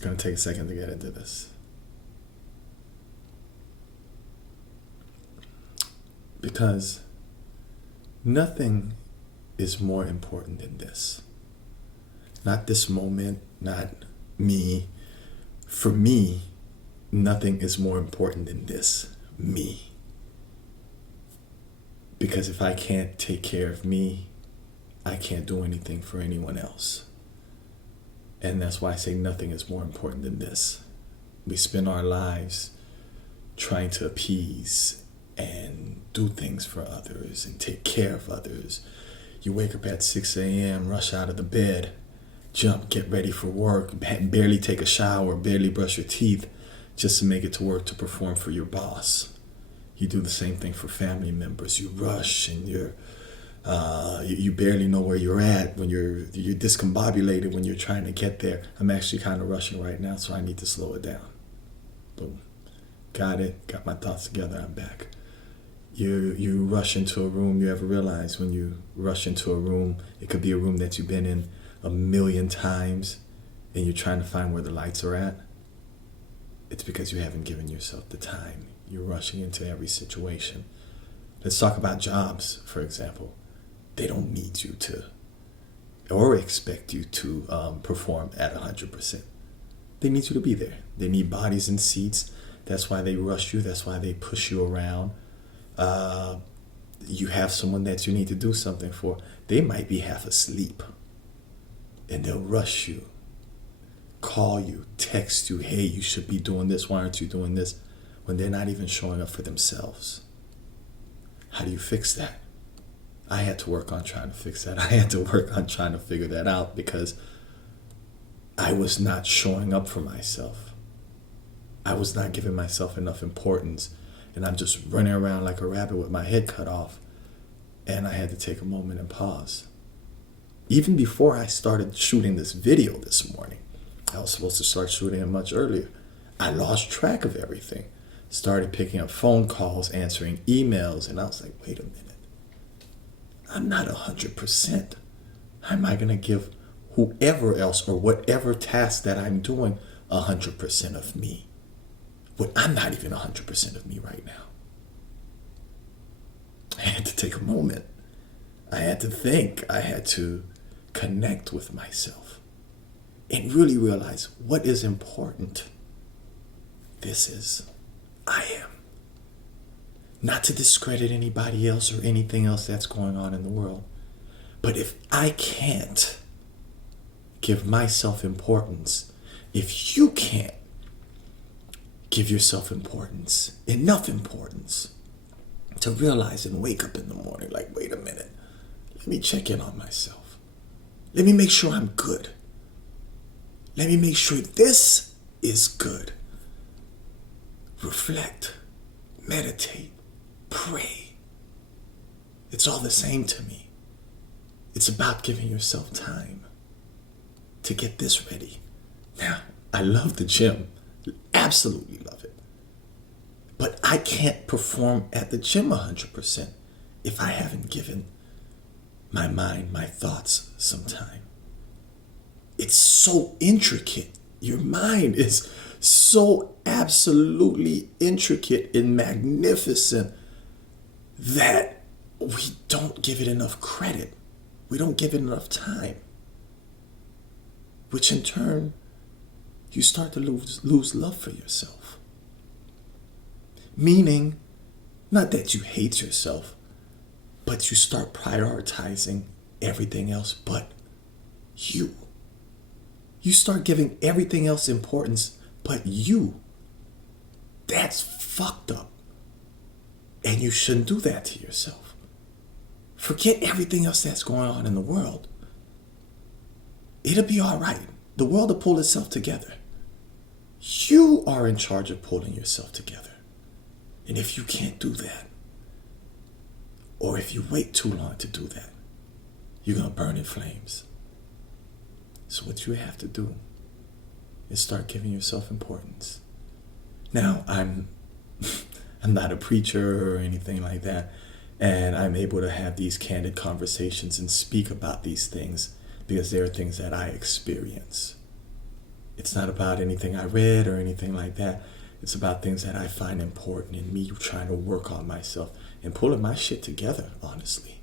Gonna take a second to get into this. Because nothing is more important than this. Not this moment, not me. For me, nothing is more important than this. Me. Because if I can't take care of me, I can't do anything for anyone else. And that's why I say nothing is more important than this. We spend our lives trying to appease and do things for others and take care of others. You wake up at 6 a.m., rush out of the bed, jump, get ready for work, barely take a shower, barely brush your teeth just to make it to work to perform for your boss. You do the same thing for family members. You rush and you barely know where you're at when you're discombobulated when you're trying to get there. I'm actually kind of rushing right now, so I need to slow it down. Boom. Got it. Got my thoughts together. I'm back. You rush into a room. You ever realize when you rush into a room, it could be a room that you've been in a million times and you're trying to find where the lights are at? It's because you haven't given yourself the time. You're rushing into every situation. Let's talk about jobs, for example. They don't need you to or expect you to perform at 100%. They need you to be there. They need bodies and seats. That's why they rush you. That's why they push you around. You have someone that you need to do something for. They might be half asleep and they'll rush you, call you, text you, hey, you should be doing this. Why aren't you doing this? When they're not even showing up for themselves. How do you fix that? I had to work on trying to fix that. I had to work on trying to figure that out because I was not showing up for myself. I was not giving myself enough importance. And I'm just running around like a rabbit with my head cut off. And I had to take a moment and pause. Even before I started shooting this video this morning, I was supposed to start shooting it much earlier. I lost track of everything. Started picking up phone calls, answering emails, and I was like, wait a minute. I'm not 100%. How am I going to give whoever else or whatever task that I'm doing 100% of me? When I'm not even 100% of me right now. I had to take a moment. I had to think. I had to connect with myself and really realize what is important. This is I am. Not to discredit anybody else or anything else that's going on in the world. But if I can't give myself importance, if you can't give yourself importance, enough importance, to realize and wake up in the morning like, wait a minute, let me check in on myself. Let me make sure I'm good. Let me make sure this is good. Reflect, meditate, pray. It's all the same to me. It's about giving yourself time to get this ready. Now, I love the gym. Absolutely love it. But I can't perform at the gym 100% if I haven't given my mind, my thoughts some time. It's so intricate. Your mind is so absolutely intricate and magnificent that we don't give it enough credit. We don't give it enough time. Which in turn, you start to lose love for yourself. Meaning, not that you hate yourself, but you start prioritizing everything else but you. You start giving everything else importance but you. That's fucked up. And you shouldn't do that to yourself. Forget everything else that's going on in the world. It'll be all right. The world will pull itself together. You are in charge of pulling yourself together. And if you can't do that, or if you wait too long to do that, you're going to burn in flames. So what you have to do is start giving yourself importance. Now, I'm not a preacher or anything like that, and I'm able to have these candid conversations and speak about these things because there are things that I experience. It's not about anything I read or anything like that. It's about things that I find important in me trying to work on myself and pulling my shit together, honestly.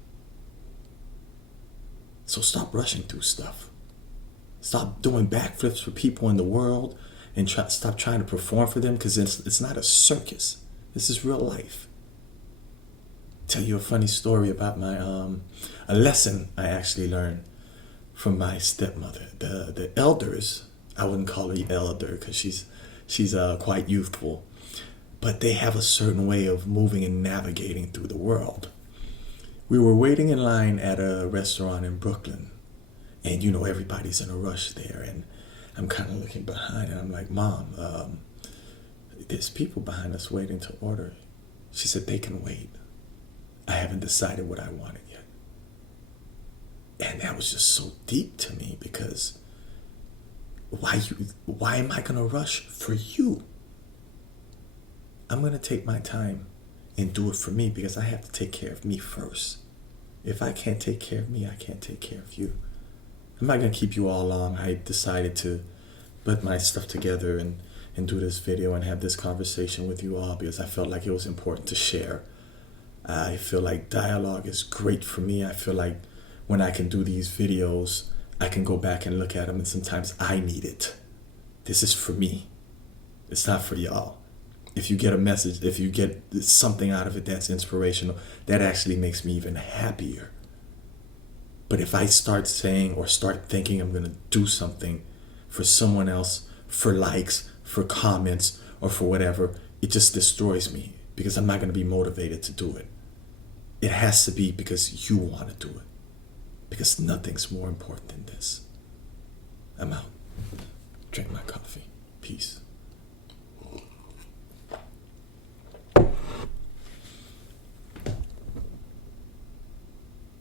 So stop rushing through stuff. Stop doing backflips for people in the world and stop trying to perform for them, because it's not a circus. This is real life. Tell you a funny story about my a lesson I actually learned from my stepmother. The elders, I wouldn't call her elder because she's quite youthful, but they have a certain way of moving and navigating through the world. We were waiting in line at a restaurant in Brooklyn, and you know everybody's in a rush there, and I'm kind of looking behind and I'm like, Mom, there's people behind us waiting to order. She said, they can wait. I haven't decided what I wanted yet. And that was just so deep to me, because why am I gonna rush for you? I'm gonna take my time and do it for me, because I have to take care of me first. If I can't take care of me, I can't take care of you. I'm not gonna keep you all long. I decided to put my stuff together and do this video and have this conversation with you all, because I felt like it was important to share. I feel like dialogue is great for me. I feel like when I can do these videos, I can go back and look at them, and sometimes I need it. This is for me. It's not for y'all. If you get a message, if you get something out of it that's inspirational, that actually makes me even happier. But if I start saying or start thinking I'm going to do something for someone else, for likes, for comments, or for whatever, it just destroys me, because I'm not going to be motivated to do it. It has to be because you want to do it, because nothing's more important than this. I'm out.